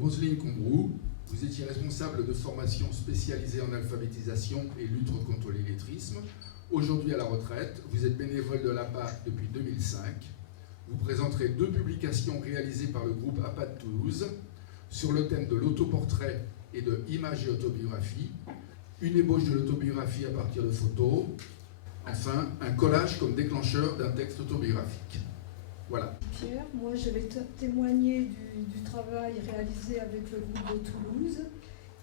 Roselyne Combrou, vous étiez responsable de formation spécialisée en alphabétisation et lutte contre l'illettrisme. Aujourd'hui à la retraite, vous êtes bénévole de l'APA depuis 2005. Vous présenterez 2 publications réalisées par le groupe APA de Toulouse sur le thème de l'autoportrait et de images et autobiographie, une ébauche de l'autobiographie à partir de photos, enfin un collage comme déclencheur d'un texte autobiographique. Voilà. Pierre, moi je vais témoigner du travail réalisé avec le groupe de Toulouse.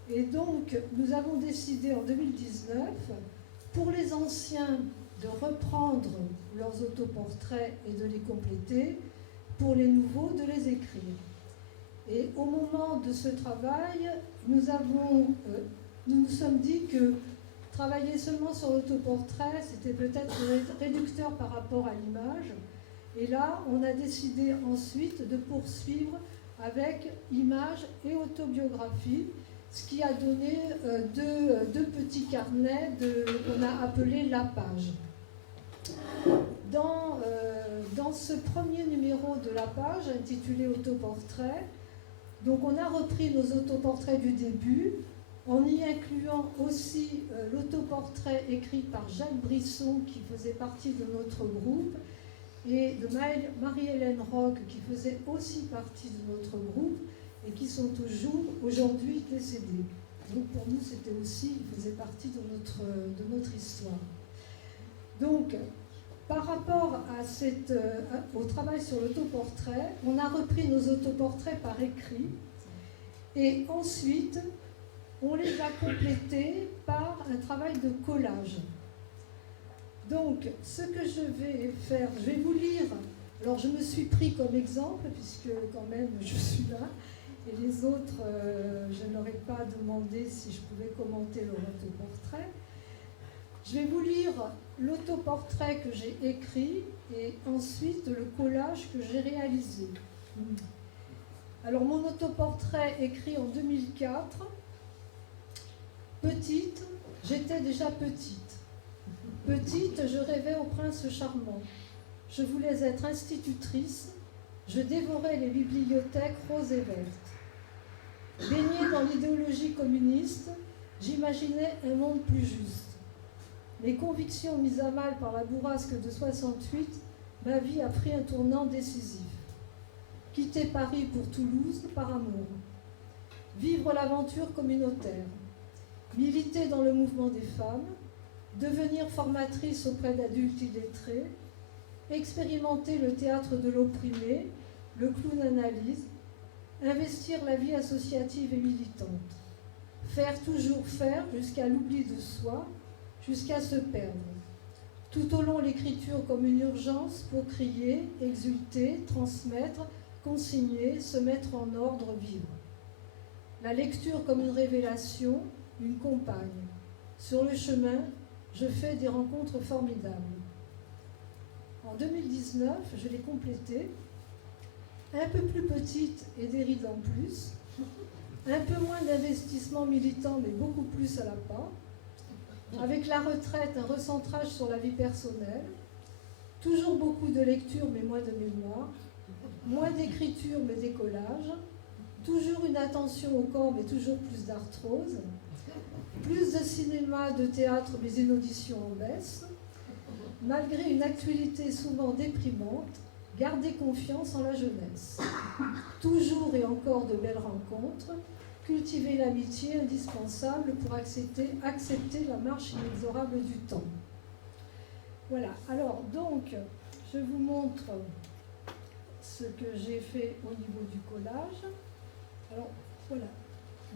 Et donc nous avons décidé en 2019, pour les anciens, de reprendre leurs autoportraits et de les compléter, pour les nouveaux de les écrire. Et au moment de ce travail, nous nous sommes dit que travailler seulement sur l'autoportrait, c'était peut-être réducteur par rapport à l'image. Et là, on a décidé ensuite de poursuivre avec images et autobiographie, ce qui a donné deux petits carnets qu'on a appelés La Page. Dans ce premier numéro de La Page, intitulé Autoportrait, donc on a repris nos autoportraits du début, en y incluant aussi l'autoportrait écrit par Jacques Brisson, qui faisait partie de notre groupe, et de Marie-Hélène Roch, qui faisait aussi partie de notre groupe, et qui sont toujours aujourd'hui décédés. Donc pour nous, c'était aussi, ils faisaient partie de notre histoire. Donc, par rapport au travail sur l'autoportrait, on a repris nos autoportraits par écrit, et ensuite, on les a complétés par un travail de collage. Donc, ce que je vais faire, je vais vous lire. Alors, je me suis pris comme exemple, puisque quand même, je suis là. Et les autres, je n'aurais pas demandé si je pouvais commenter leur autoportrait. Je vais vous lire l'autoportrait que j'ai écrit et ensuite le collage que j'ai réalisé. Alors, mon autoportrait écrit en 2004. Petite, j'étais déjà petite. Petite, je rêvais au prince charmant. Je voulais être institutrice. Je dévorais les bibliothèques roses et vertes. Baignée dans l'idéologie communiste, j'imaginais un monde plus juste. Mes convictions mises à mal par la bourrasque de 68, ma vie a pris un tournant décisif. Quitter Paris pour Toulouse par amour. Vivre l'aventure communautaire. Militer dans le mouvement des femmes. Devenir formatrice auprès d'adultes illettrés, expérimenter le théâtre de l'opprimé, le clown analyse, investir la vie associative et militante, faire toujours faire jusqu'à l'oubli de soi, jusqu'à se perdre. Tout au long, l'écriture comme une urgence pour crier, exulter, transmettre, consigner, se mettre en ordre, vivre. La lecture comme une révélation, une compagne. Sur le chemin, je fais des rencontres formidables. En 2019, je l'ai complétée, un peu plus petite et des rides en plus, un peu moins d'investissement militant mais beaucoup plus à la pas, avec la retraite, un recentrage sur la vie personnelle, toujours beaucoup de lecture mais moins de mémoire, moins d'écriture mais des collages, toujours une attention au corps mais toujours plus d'arthrose, plus de cinéma, de théâtre, mais une audition en baisse. Malgré une actualité souvent déprimante, garder confiance en la jeunesse. Toujours et encore de belles rencontres, cultiver l'amitié indispensable pour accepter la marche inexorable du temps. Voilà, alors donc, je vous montre ce que j'ai fait au niveau du collage. Alors, voilà.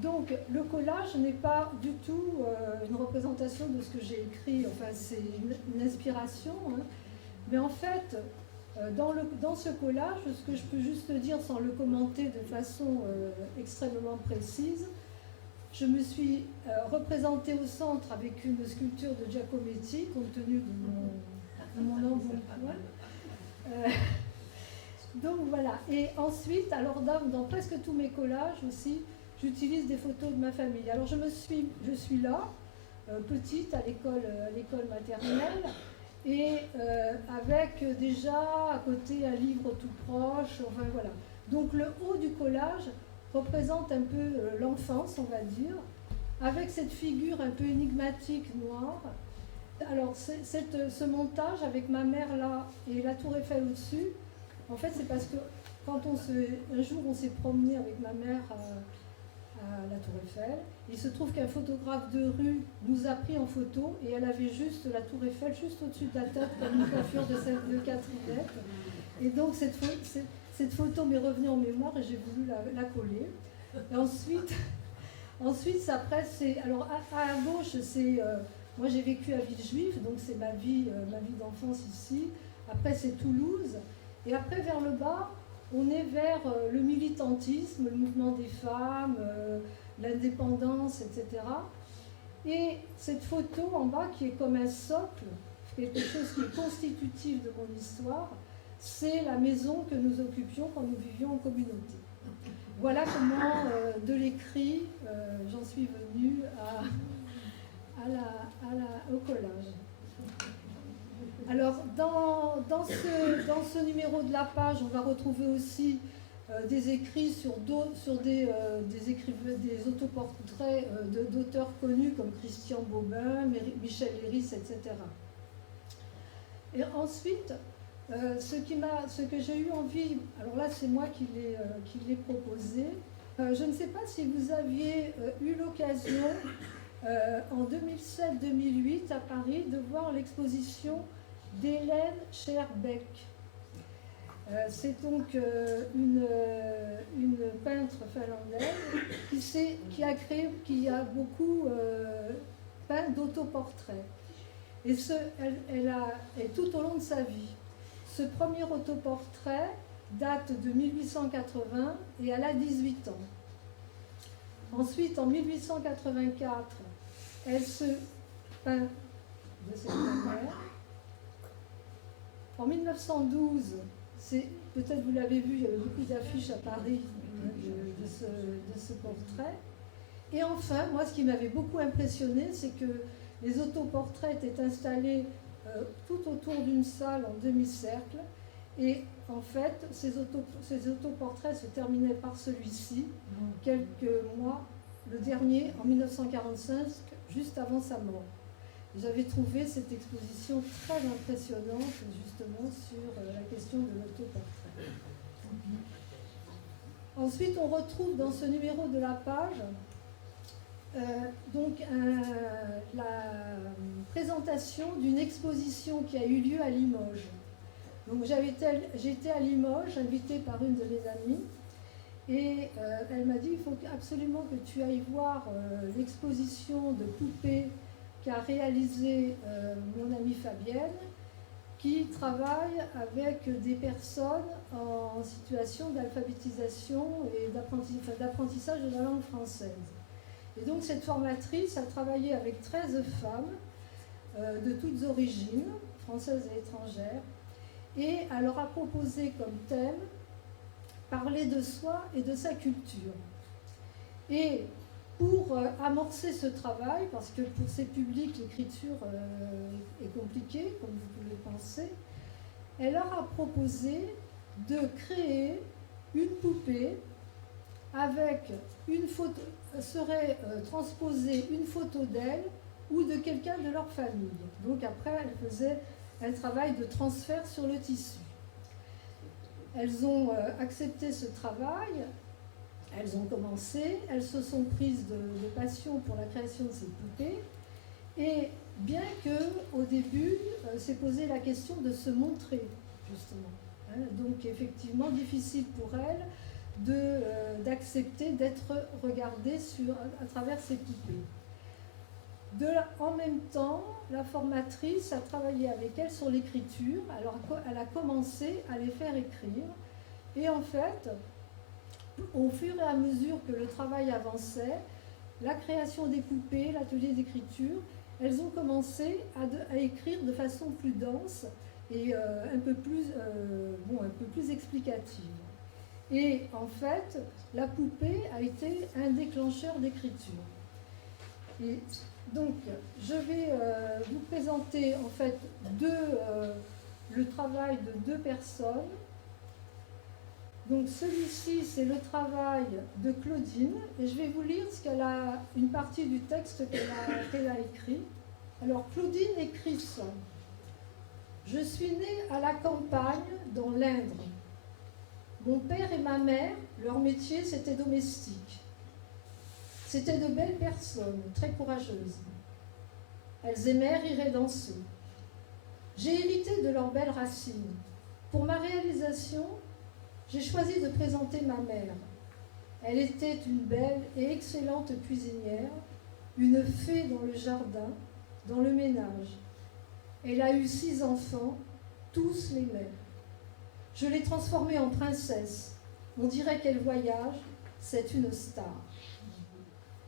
Donc, le collage n'est pas du tout une représentation de ce que j'ai écrit, enfin, c'est une inspiration, hein. Mais en fait, dans ce collage, ce que je peux juste dire sans le commenter de façon extrêmement précise, je me suis représentée au centre avec une sculpture de Giacometti, compte tenu de mon embonpoint. Donc voilà, et ensuite, alors dans presque tous mes collages aussi, j'utilise des photos de ma famille. Alors je suis là, petite, à l'école maternelle, et avec déjà à côté un livre tout proche, enfin voilà. Donc le haut du collage, représente un peu l'enfance, on va dire, avec cette figure un peu énigmatique noire. Alors, ce montage avec ma mère là et la tour Eiffel au-dessus, en fait, c'est parce que un jour on s'est promené avec ma mère à la tour Eiffel, il se trouve qu'un photographe de rue nous a pris en photo et elle avait juste la tour Eiffel juste au-dessus de la tête comme une coiffure de Catherine. Et donc cette photo m'est revenue en mémoire et j'ai voulu la coller. Et ensuite après, alors à gauche, moi j'ai vécu à Villejuif, donc c'est ma vie d'enfance ici. Après c'est Toulouse. Et après vers le bas, on est vers le militantisme, le mouvement des femmes, l'indépendance, etc. Et cette photo en bas qui est comme un socle, quelque chose qui est constitutif de mon histoire, c'est la maison que nous occupions quand nous vivions en communauté. Voilà comment, de l'écrit, j'en suis venue au collage. Alors, dans ce numéro de la page, on va retrouver aussi des écrits sur des autoportraits d'auteurs connus comme Christian Bobin, Michel Léris, etc. Et ensuite, ce que j'ai eu envie, alors là c'est moi qui l'ai proposé, je ne sais pas si vous aviez eu l'occasion en 2007-2008 à Paris de voir l'exposition d'Hélène Scherbeck. C'est donc une peintre finlandaise qui a beaucoup peint d'autoportraits. Et tout au long de sa vie. Ce premier autoportrait date de 1880 et elle a 18 ans. Ensuite, en 1884, elle se peint de cette manière. En 1912, peut-être vous l'avez vu, il y avait beaucoup d'affiches à Paris de ce portrait. Et enfin, moi, ce qui m'avait beaucoup impressionné, c'est que les autoportraits étaient installés tout autour d'une salle en demi-cercle. Et en fait, ces autoportraits se terminaient par celui-ci, quelques mois, le dernier, en 1945, juste avant sa mort. J'avais trouvé cette exposition très impressionnante, justement, sur la question de l'autoportrait. Ensuite, on retrouve dans ce numéro de la page la présentation d'une exposition qui a eu lieu à Limoges. Donc j'étais à Limoges, invitée par une de mes amies, et elle m'a dit il faut absolument que tu ailles voir l'exposition de poupées qu'a réalisée mon amie Fabienne, qui travaille avec des personnes en situation d'alphabétisation et d'apprentissage de la langue française. Et donc cette formatrice a travaillé avec 13 femmes de toutes origines, françaises et étrangères, et elle leur a proposé comme thème parler de soi et de sa culture. Et pour amorcer ce travail, parce que pour ces publics l'écriture est compliquée, comme vous pouvez penser, elle leur a proposé de créer une poupée avec une photo, serait transposée une photo d'elle ou de quelqu'un de leur famille. Donc après, elle faisait un travail de transfert sur le tissu. Elles ont accepté ce travail, elles ont commencé, elles se sont prises de passion pour la création de ces poupées, et bien qu'au début, s'est posé la question de se montrer, justement. Donc effectivement, difficile pour elles d'accepter d'être regardées à travers ces poupées. En même temps, la formatrice a travaillé avec elles sur l'écriture. Alors, elle a commencé à les faire écrire. Et en fait, au fur et à mesure que le travail avançait, la création des poupées, l'atelier d'écriture, elles ont commencé à écrire de façon plus dense et un peu plus explicative. Et en fait, la poupée a été un déclencheur d'écriture. Et donc, je vais vous présenter en fait le travail de deux personnes. Donc celui-ci, c'est le travail de Claudine, et je vais vous lire une partie du texte qu'elle a écrit. Alors Claudine écrit ça. Je suis née à la campagne, dans l'Indre. Mon père et ma mère, leur métier, c'était domestique. C'étaient de belles personnes, très courageuses. Elles aimaient rire et danser. J'ai hérité de leurs belles racines. Pour ma réalisation, j'ai choisi de présenter ma mère. Elle était une belle et excellente cuisinière, une fée dans le jardin, dans le ménage. Elle a eu 6 enfants, tous l'aimaient. Je l'ai transformée en princesse. On dirait qu'elle voyage, c'est une star.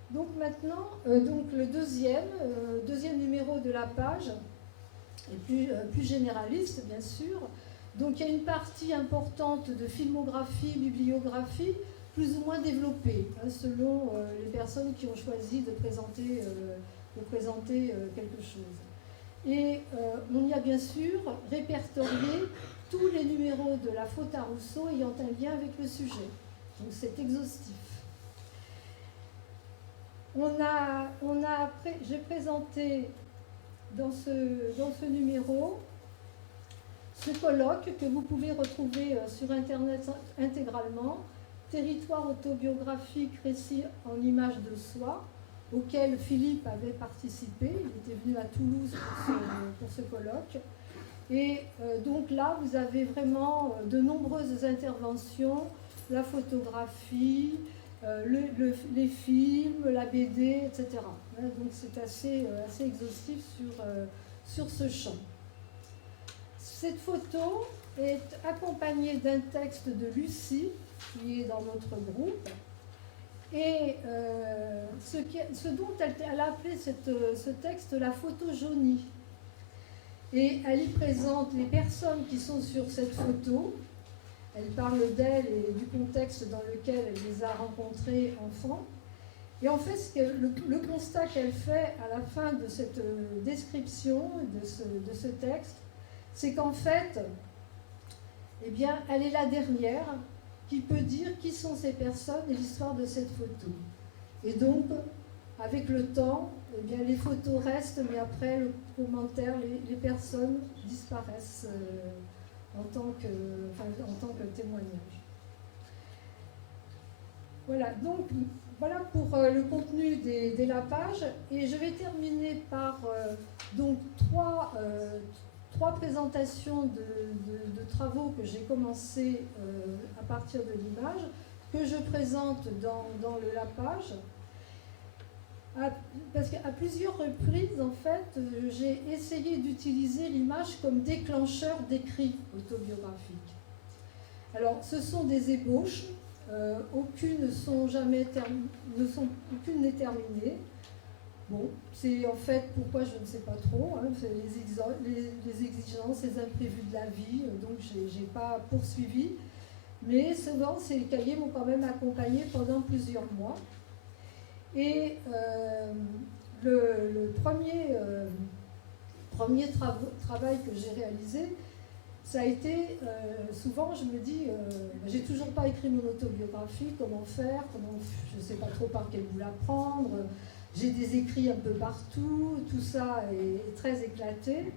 Donc maintenant, le deuxième numéro de la page, est plus généraliste bien sûr. Donc il y a une partie importante de filmographie, bibliographie, plus ou moins développée, selon les personnes qui ont choisi de présenter quelque chose. Et on y a bien sûr répertorié tous les numéros de la faute à Rousseau ayant un lien avec le sujet. Donc c'est exhaustif. J'ai présenté dans ce numéro ce colloque que vous pouvez retrouver sur Internet intégralement, Territoire autobiographique, récit en images de soi, auquel Philippe avait participé. Il était venu à Toulouse pour ce colloque. Et donc là, vous avez vraiment de nombreuses interventions, la photographie, les films, la BD, etc. Donc c'est assez exhaustif sur ce champ. Cette photo est accompagnée d'un texte de Lucie, qui est dans notre groupe, et ce dont elle a appelé ce texte la photo jaunie. Et elle y présente les personnes qui sont sur cette photo. Elle parle d'elle et du contexte dans lequel elle les a rencontrées enfants. Et en fait, le constat qu'elle fait à la fin de cette description de ce texte, c'est qu'en fait, eh bien, elle est la dernière qui peut dire qui sont ces personnes et l'histoire de cette photo. Et donc, avec le temps, eh bien, les photos restent, mais après le commentaire, les personnes disparaissent en tant que témoignage. Voilà, donc voilà pour le contenu des la page. Et je vais terminer par donc trois présentations de travaux que j'ai commencé à partir de l'image, que je présente dans le la page. Parce qu'à plusieurs reprises, en fait, j'ai essayé d'utiliser l'image comme déclencheur d'écrits autobiographiques. Alors, ce sont des ébauches, aucune n'est terminée. Bon, c'est en fait pourquoi je ne sais pas trop, c'est les exigences, les imprévus de la vie, donc je n'ai pas poursuivi. Mais souvent, ces cahiers m'ont quand même accompagné pendant plusieurs mois. Et le premier travail que j'ai réalisé, ça a été, souvent je me dis, j'ai toujours pas écrit mon autobiographie, comment faire, je ne sais pas trop par quel bout la prendre, j'ai des écrits un peu partout, tout ça est très éclaté.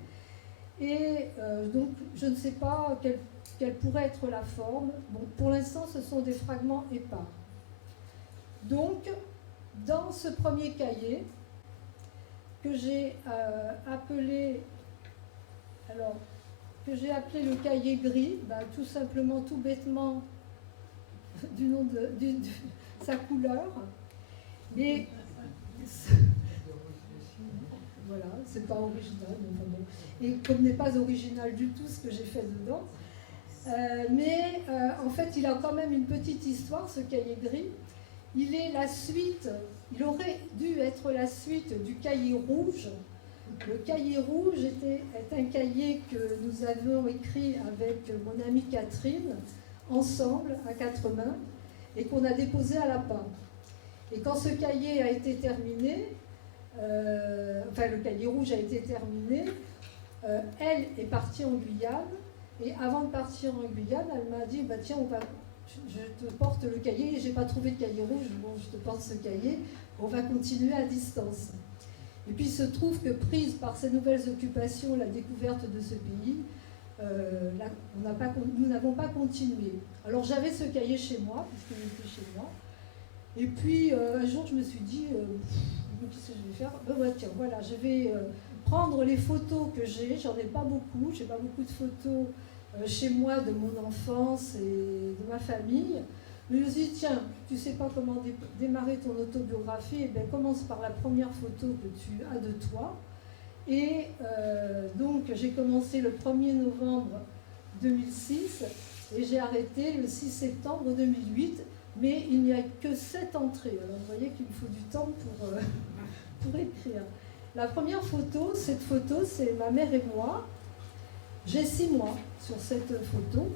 Et donc je ne sais pas quelle pourrait être la forme. Bon, pour l'instant, ce sont des fragments épars. Donc, dans ce premier cahier, que j'ai appelé le cahier gris, tout simplement, tout bêtement, du nom de sa couleur. Et voilà, c'est pas original, et comme n'est pas original du tout ce que j'ai fait dedans. Mais en fait, il a quand même une petite histoire, ce cahier gris. Il est la suite, il aurait dû être la suite du cahier rouge. Le cahier rouge est un cahier que nous avions écrit avec mon amie Catherine, ensemble, à 4 mains, et qu'on a déposé à la PAM. Et quand ce cahier a été terminé, le cahier rouge a été terminé, elle est partie en Guyane, et avant de partir en Guyane, elle m'a dit, tiens, je te porte le cahier, j'ai pas trouvé de cahier rouge, bon, je te porte ce cahier, on va continuer à distance. Et puis il se trouve que prise par ces nouvelles occupations, la découverte de ce pays, nous n'avons pas continué. Alors j'avais ce cahier chez moi, puisqu'il était chez moi, et puis un jour je me suis dit, qu'est-ce que je vais faire? Tiens, voilà, je vais prendre les photos que j'en ai pas beaucoup de photos chez moi de mon enfance et de ma famille. Mais je me suis dit, tiens, tu sais pas comment démarrer ton autobiographie, et bien commence par la première photo que tu as de toi. Et donc j'ai commencé le 1er novembre 2006 et j'ai arrêté le 6 septembre 2008, mais il n'y a que 7 entrées. Alors vous voyez qu'il faut du temps pour écrire. La première photo, cette photo, c'est ma mère et moi. J'ai 6 mois sur cette photo.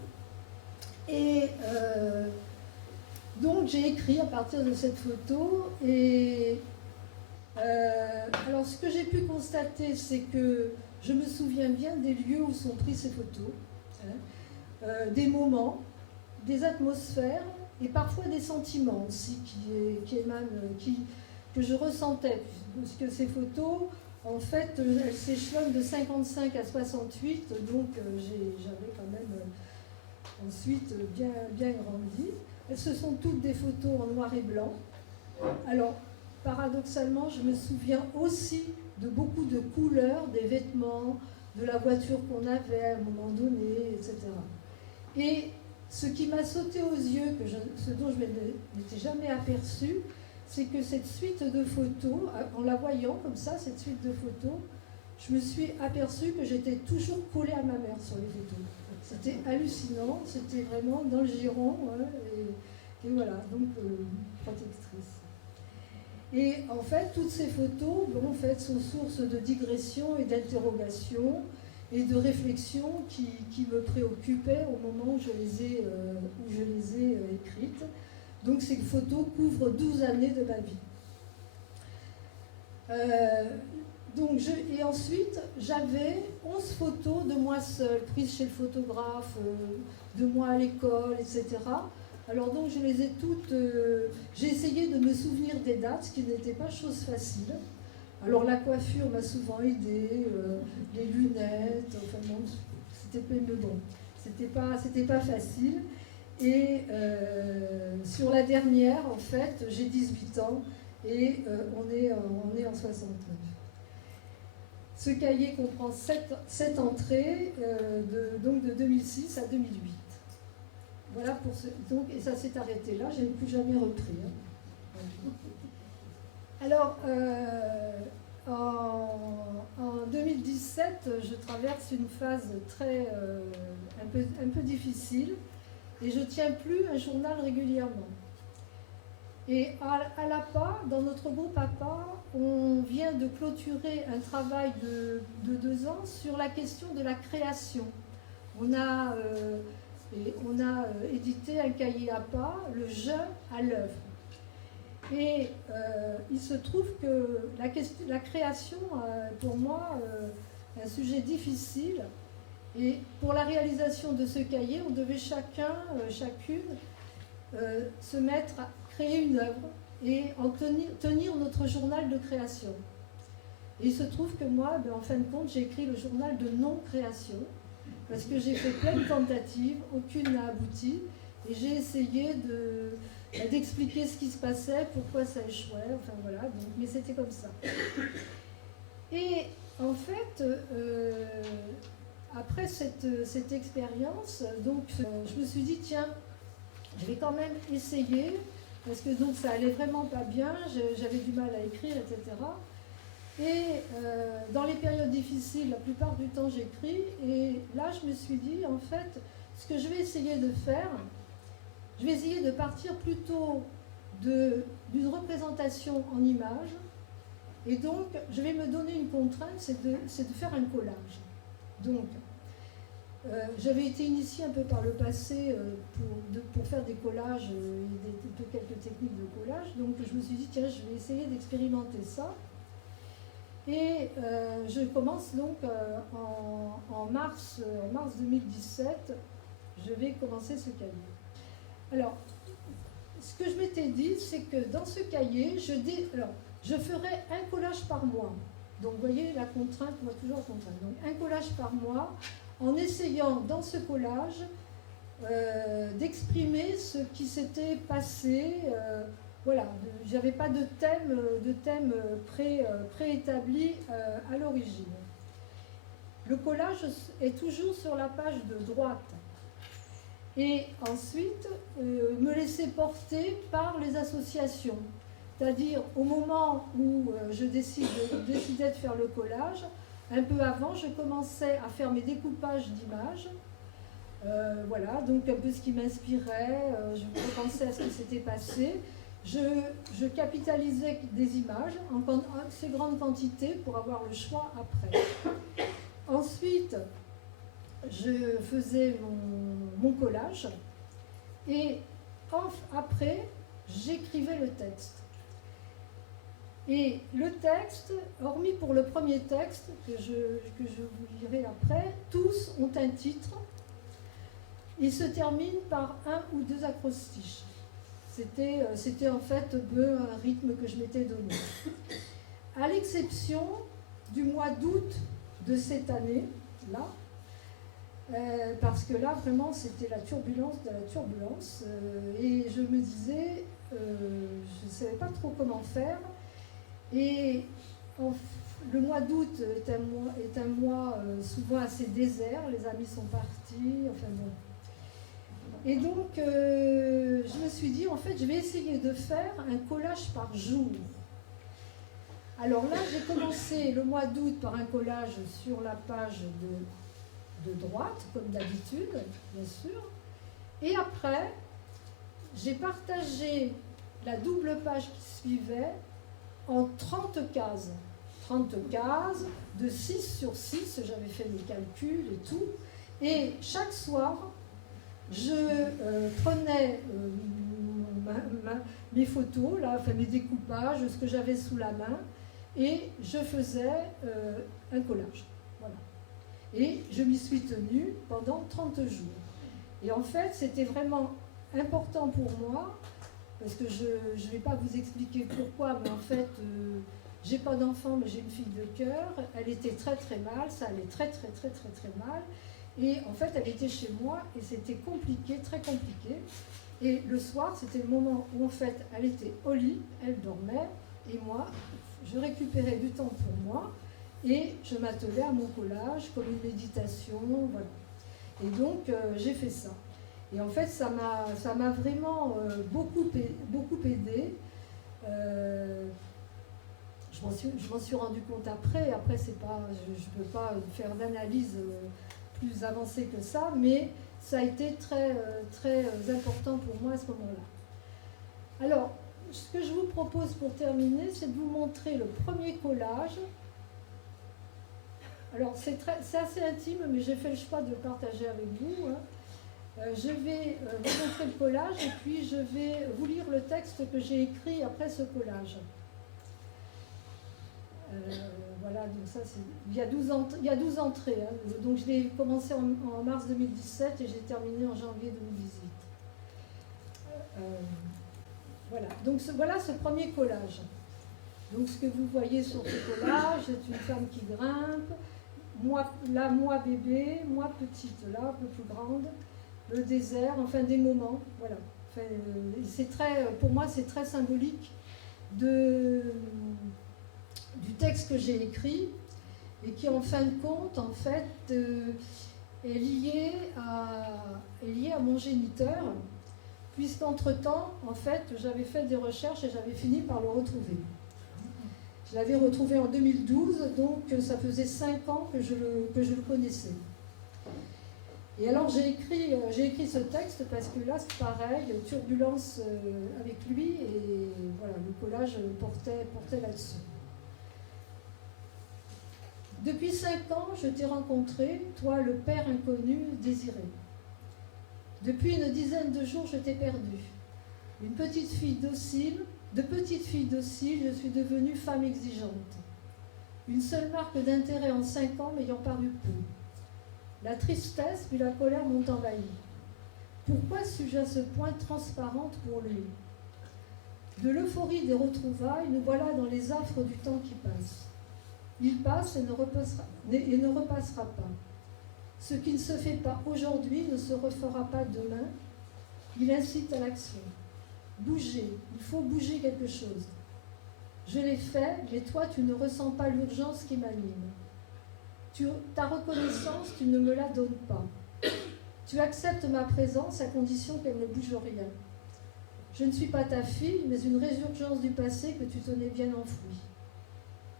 Et donc j'ai écrit à partir de cette photo. Et alors ce que j'ai pu constater, c'est que je me souviens bien des lieux où sont prises ces photos, des moments, des atmosphères et parfois des sentiments aussi qui émanent, que je ressentais. Parce que ces photos, en fait, elles s'échelonnent de 55 à 68, donc j'avais quand même ensuite bien grandi. Ce sont toutes des photos en noir et blanc. Alors, paradoxalement, je me souviens aussi de beaucoup de couleurs, des vêtements, de la voiture qu'on avait à un moment donné, etc. Et ce qui m'a sauté aux yeux, ce dont je ne m'étais jamais aperçue, c'est que cette suite de photos, en la voyant comme ça, cette suite de photos, je me suis aperçue que j'étais toujours collée à ma mère sur les photos. C'était hallucinant, c'était vraiment dans le giron, ouais, et voilà, donc protectrice. Et en fait, toutes ces photos, en fait, sont source de digressions et d'interrogations et de réflexions qui me préoccupaient au moment où je les ai écrites. Donc ces photos couvrent 12 années de ma vie. Et ensuite, j'avais 11 photos de moi seule, prises chez le photographe, de moi à l'école, etc. Alors donc je les ai toutes... j'ai essayé de me souvenir des dates, ce qui n'était pas chose facile. Alors la coiffure m'a souvent aidée, les lunettes, enfin bon, c'était pas facile. Et sur la dernière, en fait, j'ai 18 ans et on est en 69. Ce cahier comprend 7 entrées, donc de 2006 à 2008. Voilà pour ce. Donc, et ça s'est arrêté là, je n'ai plus jamais repris. Alors, en 2017, je traverse une phase un peu difficile. Et je ne tiens plus un journal régulièrement. Et à l'APA, dans notre groupe APA, on vient de clôturer un travail de 2 ans sur la question de la création. On a édité un cahier APA, le jeu à l'œuvre. Et il se trouve que la création, pour moi, est un sujet difficile. Et pour la réalisation de ce cahier, on devait chacune se mettre à créer une œuvre et en tenir notre journal de création. Et il se trouve que moi, en fin de compte, j'ai écrit le journal de non-création parce que j'ai fait plein de tentatives, aucune n'a abouti, et j'ai essayé d'expliquer ce qui se passait, pourquoi ça échouait, enfin voilà, mais c'était comme ça. Et en fait, après cette expérience, donc, je me suis dit, tiens, je vais quand même essayer, parce que donc ça allait vraiment pas bien, j'avais du mal à écrire, etc. Et dans les périodes difficiles, la plupart du temps j'écris, et là je me suis dit, en fait, ce que je vais essayer de faire, je vais essayer de partir plutôt d'une représentation en images, et donc je vais me donner une contrainte, c'est de faire un collage. Donc, j'avais été initiée un peu par le passé pour faire des collages et quelques techniques de collage, donc je me suis dit, tiens, je vais essayer d'expérimenter ça. Et je commence donc en mars 2017, je vais commencer ce cahier. Alors, ce que je m'étais dit, c'est que dans ce cahier, je ferais un collage par mois. Donc, vous voyez la contrainte, moi toujours la contrainte. Donc, un collage par mois, en essayant dans ce collage d'exprimer ce qui s'était passé. Voilà, j'avais pas de thème préétabli à l'origine. Le collage est toujours sur la page de droite. Et ensuite, me laisser porter par les associations. C'est-à-dire, au moment où je décidais de faire le collage, un peu avant, je commençais à faire mes découpages d'images. Voilà, donc un peu ce qui m'inspirait, je repensais à ce qui s'était passé. Je capitalisais des images en assez grande quantité pour avoir le choix après. Ensuite, je faisais mon collage et après, j'écrivais le texte. Et le texte, hormis pour le premier texte, que je vous lirai après, tous ont un titre. Il se termine par un ou deux acrostiches. C'était en fait un rythme que je m'étais donné. À l'exception du mois d'août de cette année-là, parce que là, vraiment, c'était la turbulence de la turbulence. Et je me disais, je ne savais pas trop comment faire. Et le mois d'août est un mois souvent assez désert. Les amis sont partis, enfin bon. Et donc, je me suis dit, en fait, je vais essayer de faire un collage par jour. Alors là, j'ai commencé le mois d'août par un collage sur la page de droite, comme d'habitude, bien sûr. Et après, j'ai partagé la double page qui suivait en 30 cases. 30 cases de 6 sur 6, j'avais fait mes calculs et tout. Et chaque soir, je prenais mes photos, là, enfin mes découpages, ce que j'avais sous la main, et je faisais un collage. Voilà. Et je m'y suis tenue pendant 30 jours. Et en fait, c'était vraiment important pour moi, parce que je ne vais pas vous expliquer pourquoi, mais en fait, j'ai pas d'enfant, mais j'ai une fille de cœur. Elle était très très mal, ça allait très très très très très mal. Et en fait, elle était chez moi et c'était compliqué, très compliqué. Et le soir, c'était le moment où en fait, elle était au lit, elle dormait, et moi, je récupérais du temps pour moi et je m'attelais à mon collage comme une méditation, voilà. Et donc, j'ai fait ça. Et en fait, ça m'a vraiment beaucoup aidé. Je m'en suis rendu compte après. Après, c'est pas, je ne peux pas faire d'analyse plus avancée que ça, mais ça a été très, très important pour moi à ce moment-là. Alors, ce que je vous propose pour terminer, c'est de vous montrer le premier collage. Alors, c'est assez intime, mais j'ai fait le choix de le partager avec vous. Je vais vous montrer le collage et puis je vais vous lire le texte que j'ai écrit après ce collage. Voilà, donc ça c'est. Il y a 12 entrées. Hein, donc je l'ai commencé en mars 2017 et j'ai terminé en janvier 2018. Voilà, donc voilà ce premier collage. Donc ce que vous voyez sur ce collage, c'est une femme qui grimpe. Moi bébé, moi petite, là, un peu plus grande. Le désert, enfin des moments, voilà. Enfin, pour moi, c'est très symbolique du texte que j'ai écrit et qui, en fin de compte, en fait, est lié à mon géniteur, puisqu'entre-temps, en fait, j'avais fait des recherches et j'avais fini par le retrouver. Je l'avais retrouvé en 2012, donc ça faisait 5 ans que je le connaissais. Et alors j'ai écrit ce texte parce que là c'est pareil, turbulence avec lui et voilà, le collage portait là-dessus. Depuis 5 ans, je t'ai rencontré, toi le père inconnu désiré. Depuis une dizaine de jours, je t'ai perdu. De petite fille docile, je suis devenue femme exigeante. Une seule marque d'intérêt en 5 ans m'ayant paru peu. La tristesse puis la colère m'ont envahi. Pourquoi suis-je à ce point transparente pour lui? De l'euphorie des retrouvailles, nous voilà dans les affres du temps qui passe. Il passe et ne repassera pas. Ce qui ne se fait pas aujourd'hui ne se refera pas demain. Il incite à l'action. Bouger, il faut bouger quelque chose. Je l'ai fait, mais toi tu ne ressens pas l'urgence qui m'anime. Ta reconnaissance, tu ne me la donnes pas. Tu acceptes ma présence à condition qu'elle ne bouge rien. Je ne suis pas ta fille, mais une résurgence du passé que tu tenais bien enfoui.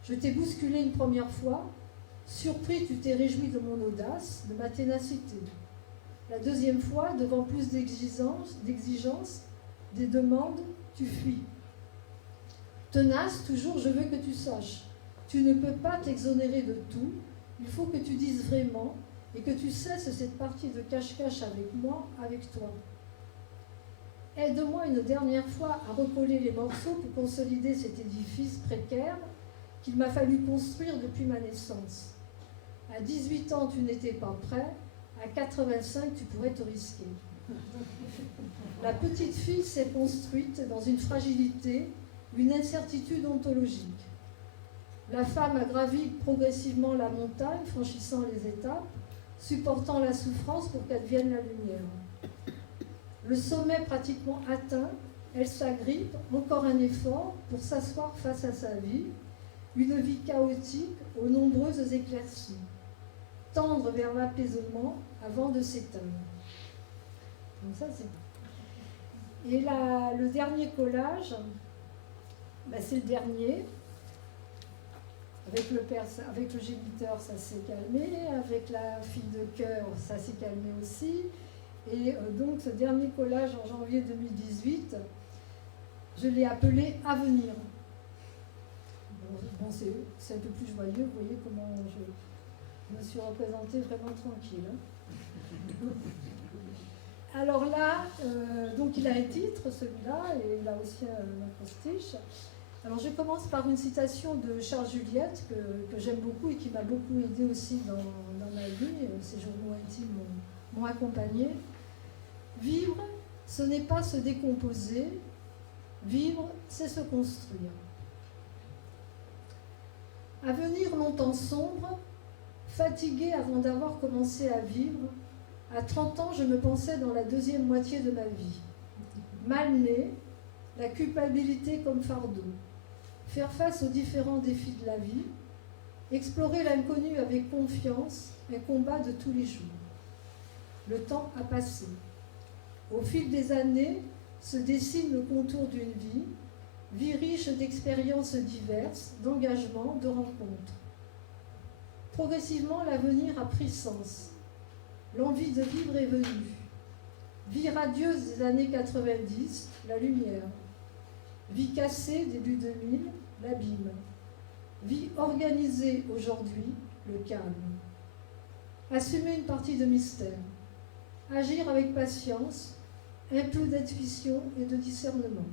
Je t'ai bousculé une première fois. Surpris, tu t'es réjoui de mon audace, de ma ténacité. La deuxième fois, devant plus d'exigences, des demandes, tu fuis. Tenace, toujours, je veux que tu saches. Tu ne peux pas t'exonérer de tout. Il faut que tu dises vraiment et que tu cesses cette partie de cache-cache avec moi, avec toi. Aide-moi une dernière fois à recoller les morceaux pour consolider cet édifice précaire qu'il m'a fallu construire depuis ma naissance. À 18 ans, tu n'étais pas prêt. À 85, tu pourrais te risquer. La petite fille s'est construite dans une fragilité, une incertitude ontologique. La femme a gravi progressivement la montagne, franchissant les étapes, supportant la souffrance pour qu'advienne la lumière. Le sommet pratiquement atteint, elle s'agrippe, encore un effort pour s'asseoir face à sa vie, une vie chaotique aux nombreuses éclaircies, tendre vers l'apaisement avant de s'éteindre. Donc ça, c'est... Et là, le dernier collage, c'est le dernier. Avec le géniteur, ça s'est calmé. Avec la fille de cœur, ça s'est calmé aussi. Et donc, ce dernier collage en janvier 2018, je l'ai appelé « Avenir ». Bon, c'est un peu plus joyeux, vous voyez comment je me suis représentée vraiment tranquille. Alors là, donc il a un titre, celui-là, et il a aussi un acrostiche. Alors je commence par une citation de Charles Juliette, que j'aime beaucoup et qui m'a beaucoup aidée aussi dans ma vie. Ces journaux intimes m'ont accompagnée. Vivre, ce n'est pas se décomposer. Vivre, c'est se construire. À venir longtemps sombre, fatiguée avant d'avoir commencé à vivre, à 30 ans, je me pensais dans la deuxième moitié de ma vie. Mal née, la culpabilité comme fardeau. Faire face aux différents défis de la vie, explorer l'inconnu avec confiance, un combat de tous les jours. Le temps a passé. Au fil des années, se dessine le contour d'une vie riche d'expériences diverses, d'engagements, de rencontres. Progressivement, l'avenir a pris sens. L'envie de vivre est venue. Vie radieuse des années 90, la lumière. Vie cassée, début 2000, l'abîme. Vie organisée aujourd'hui, le calme. Assumer une partie de mystère. Agir avec patience, un peu d'intuition et de discernement.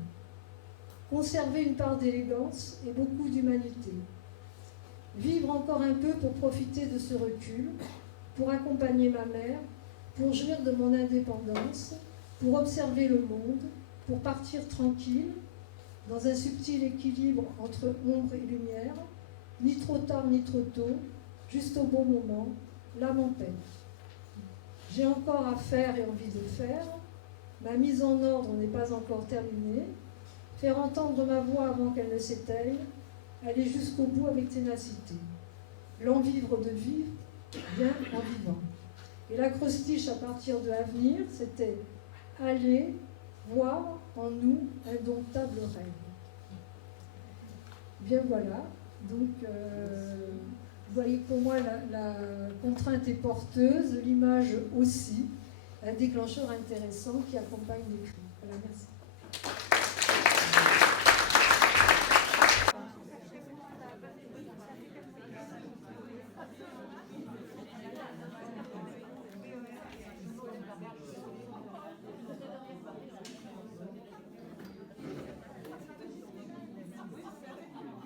Conserver une part d'élégance et beaucoup d'humanité. Vivre encore un peu pour profiter de ce recul, pour accompagner ma mère, pour jouir de mon indépendance, pour observer le monde, pour partir tranquille, dans un subtil équilibre entre ombre et lumière, ni trop tard ni trop tôt, juste au bon moment, l'âme en paix. J'ai encore à faire et envie de faire, ma mise en ordre n'est pas encore terminée, faire entendre ma voix avant qu'elle ne s'éteigne, aller jusqu'au bout avec ténacité. L'envivre de vivre, bien en vivant. Et l'acrostiche à partir de l'avenir, c'était aller voir en nous un domptable rêve. Bien voilà, donc vous voyez que pour moi la contrainte est porteuse, l'image aussi, un déclencheur intéressant qui accompagne l'écrit. Voilà, merci.